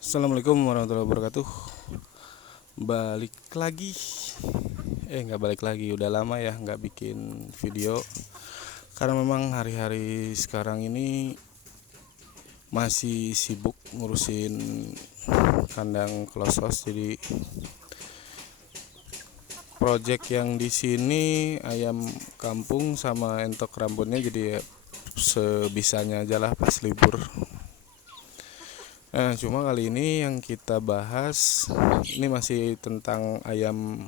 Assalamualaikum warahmatullahi wabarakatuh. Balik lagi. Nggak balik lagi. Udah lama ya nggak bikin video. Karena memang hari-hari sekarang ini masih sibuk ngurusin kandang klosos. Jadi project yang di sini ayam kampung sama entok rambutnya jadi ya sebisanya aja lah pas libur. Nah, cuma kali ini yang kita bahas ini masih tentang ayam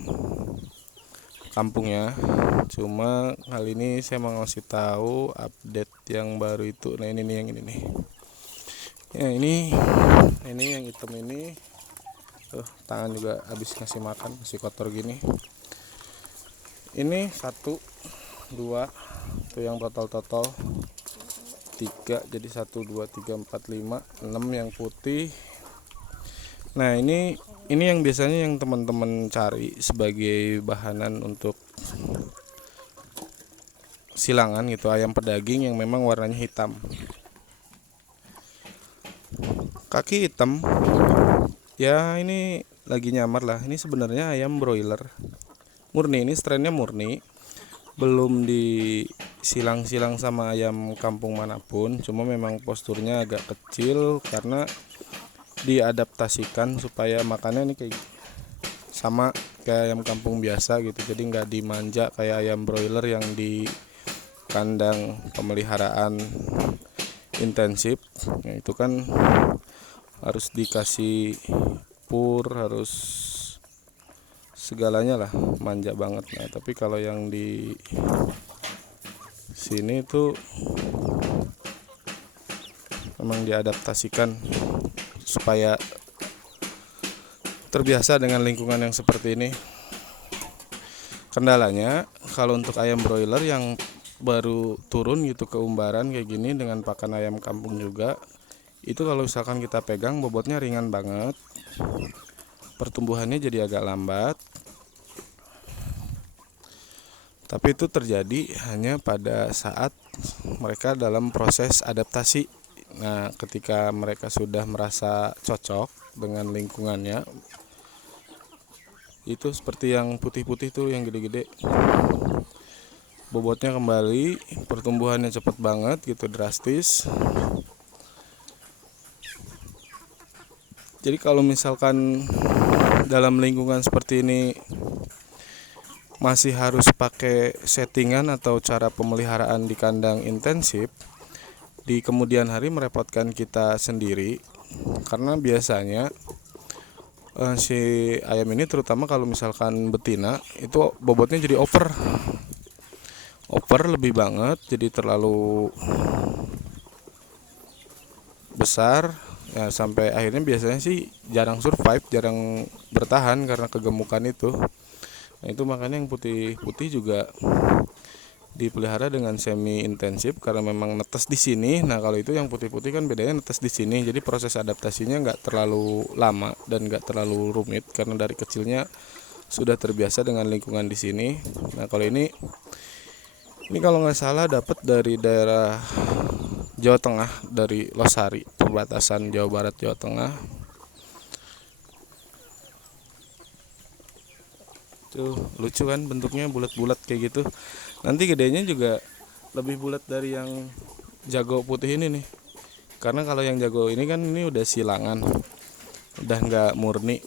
kampung ya. Cuma kali ini saya mau ngasih tahu update yang baru itu. Nah, ini nih yang ini nih. Ya, ini yang hitam ini. Tangan juga habis ngasih makan, masih kotor gini. Ini 1 2 tuh yang total 3, jadi 1 2 3 4 5 6 yang putih. Nah, ini yang biasanya yang teman-teman cari sebagai bahanan untuk silangan gitu, ayam pedaging yang memang warnanya hitam. Kaki hitam. Ya, ini lagi nyamar lah. Ini sebenarnya ayam broiler. Murni, ini strainnya murni. Belum disilang-silang sama ayam kampung manapun, cuma memang posturnya agak kecil karena diadaptasikan supaya makannya ini kayak sama kayak ayam kampung biasa gitu. Jadi nggak dimanja kayak ayam broiler yang di kandang pemeliharaan intensif. Nah, itu kan harus dikasih pur, harus segalanya lah, manja banget. Nah, tapi kalau yang di sini tuh memang diadaptasikan supaya terbiasa dengan lingkungan yang seperti ini. Kendalanya kalau untuk ayam broiler yang baru turun gitu ke umbaran kayak gini dengan pakan ayam kampung juga, itu kalau misalkan kita pegang bobotnya ringan banget, pertumbuhannya jadi agak lambat. Tapi itu terjadi hanya pada saat mereka dalam proses adaptasi. Nah, ketika mereka sudah merasa cocok dengan lingkungannya, itu seperti yang putih-putih tuh yang gede-gede, bobotnya kembali, pertumbuhannya cepat banget gitu, drastis. Jadi kalau misalkan dalam lingkungan seperti ini masih harus pakai settingan atau cara pemeliharaan di kandang intensif, di kemudian hari merepotkan kita sendiri. Karena biasanya si ayam ini, terutama kalau misalkan betina, itu bobotnya jadi over lebih banget, jadi terlalu besar ya, sampai akhirnya biasanya sih jarang survive, jarang bertahan karena kegemukan itu. Nah, itu makanya yang putih-putih juga dipelihara dengan semi intensif karena memang netes di sini. Nah, kalau itu yang putih-putih kan bedanya netes di sini, jadi proses adaptasinya nggak terlalu lama dan nggak terlalu rumit karena dari kecilnya sudah terbiasa dengan lingkungan di sini. Nah, kalau ini kalau nggak salah dapat dari daerah Jawa Tengah, dari Losari, perbatasan Jawa Barat Jawa Tengah. Tuh lucu kan bentuknya, bulat-bulat kayak gitu. Nanti gedenya juga lebih bulat dari yang jago putih ini nih. Karena kalau yang jago ini kan ini udah silangan, udah nggak murni.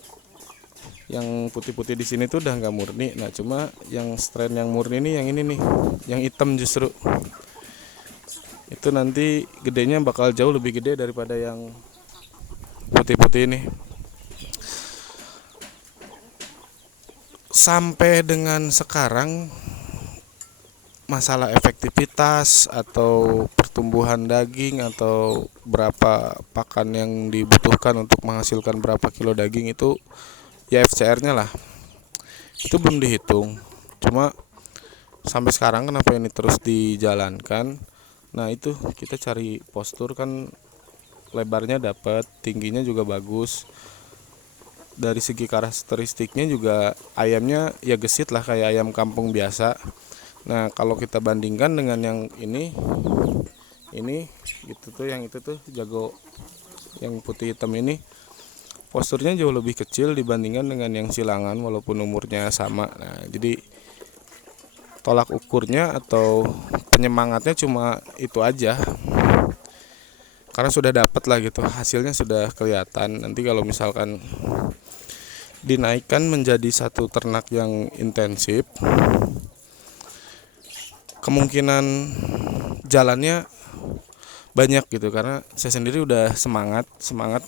Yang putih-putih di sini tuh udah nggak murni. Nah, cuma yang strain yang murni nih yang ini nih, yang hitam justru. Itu nanti gedenya bakal jauh lebih gede daripada yang putih-putih ini. Sampai dengan sekarang masalah efektivitas atau pertumbuhan daging atau berapa pakan yang dibutuhkan untuk menghasilkan berapa kilo daging itu ya FCR-nya lah, itu belum dihitung. Cuma sampai sekarang kenapa ini terus dijalankan? Nah, itu kita cari postur kan, lebarnya dapat, tingginya juga bagus. Dari segi karakteristiknya juga ayamnya ya gesit lah kayak ayam kampung biasa. Nah, kalau kita bandingkan dengan yang ini gitu tuh, yang itu tuh jago, yang putih hitam ini posturnya jauh lebih kecil dibandingkan dengan yang silangan walaupun umurnya sama. Nah, jadi tolak ukurnya atau penyemangatnya cuma itu aja. Karena sudah dapat lah gitu, hasilnya sudah kelihatan. Nanti kalau misalkan dinaikkan menjadi satu ternak yang intensif, kemungkinan jalannya banyak gitu, karena saya sendiri udah semangat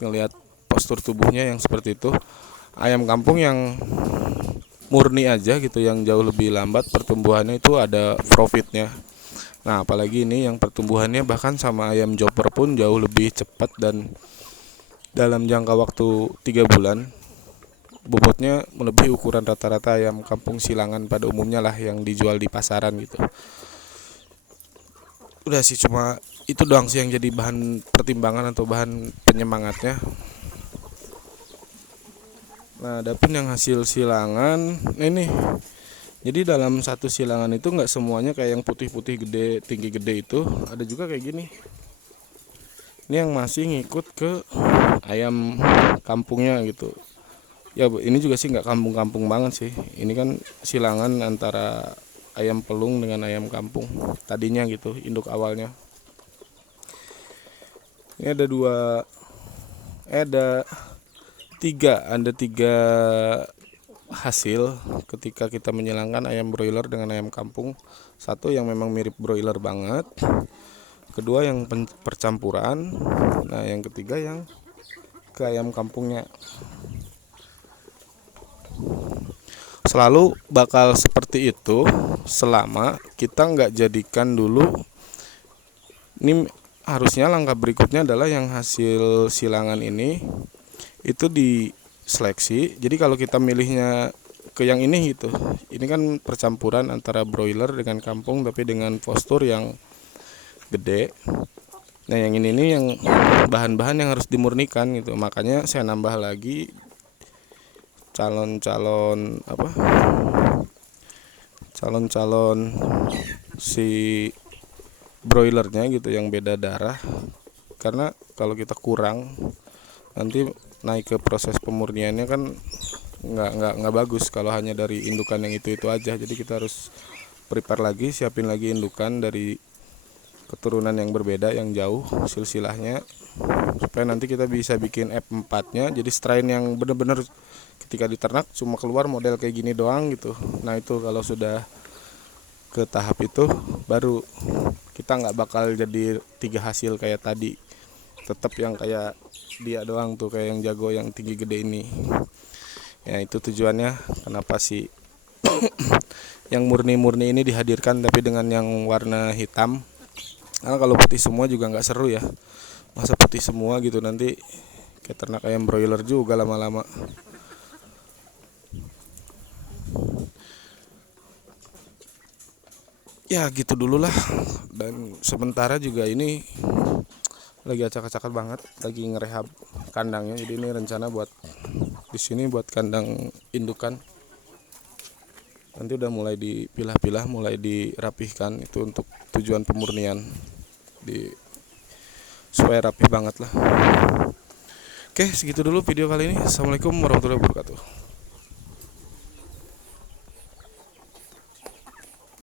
ngelihat postur tubuhnya yang seperti itu. Ayam kampung yang murni aja gitu, yang jauh lebih lambat pertumbuhannya itu ada profitnya. Nah, apalagi ini yang pertumbuhannya bahkan sama ayam joper pun jauh lebih cepat, dan dalam jangka waktu 3 bulan bobotnya melebihi ukuran rata-rata ayam kampung silangan pada umumnya lah yang dijual di pasaran gitu. Udah sih, cuma itu doang sih yang jadi bahan pertimbangan atau bahan penyemangatnya. Nah, adapun yang hasil silangan ini, jadi dalam satu silangan itu nggak semuanya kayak yang putih-putih gede, tinggi gede itu, ada juga kayak gini. Ini yang masih ngikut ke ayam kampungnya gitu. Ya ini juga sih nggak kampung-kampung banget sih. Ini kan silangan antara ayam pelung dengan ayam kampung tadinya gitu, induk awalnya. Ini ada tiga hasil ketika kita menyilangkan ayam broiler dengan ayam kampung. Satu yang memang mirip broiler banget, kedua yang percampuran, nah yang ketiga yang ke ayam kampungnya. Selalu bakal seperti itu selama kita nggak jadikan dulu. Ini harusnya langkah berikutnya adalah yang hasil silangan ini itu diseleksi. Jadi kalau kita milihnya ke yang ini gitu, ini kan percampuran antara broiler dengan kampung tapi dengan postur yang gede. Nah, yang ini nih yang bahan-bahan yang harus dimurnikan gitu. Makanya saya nambah lagi calon-calon si broilernya gitu yang beda darah. Karena kalau kita kurang, nanti naik ke proses pemurniannya kan nggak bagus kalau hanya dari indukan yang itu aja. Jadi kita harus prepare lagi, siapin lagi indukan dari keturunan yang berbeda, yang jauh silsilahnya, supaya nanti kita bisa bikin F4-nya jadi strain yang bener-bener ketika diternak cuma keluar model kayak gini doang gitu. Nah, itu kalau sudah ke tahap itu baru kita nggak bakal jadi 3 hasil kayak tadi, tetap yang kayak dia doang tuh, kayak yang jago yang tinggi gede ini. Ya, itu tujuannya kenapa sih yang murni-murni ini dihadirkan tapi dengan yang warna hitam. Karena kalau putih semua juga nggak seru ya, masa putih semua gitu, nanti kayak ternak ayam broiler juga lama-lama. Ya gitu dulu lah. Dan sementara juga ini lagi acak-acakan banget, lagi ngerehab kandangnya. Jadi ini rencana buat di sini buat kandang indukan. Nanti udah mulai dipilah-pilah, mulai dirapihkan itu untuk tujuan pemurnian, supaya rapih banget lah. Oke, segitu dulu video kali ini. Assalamualaikum warahmatullahi wabarakatuh.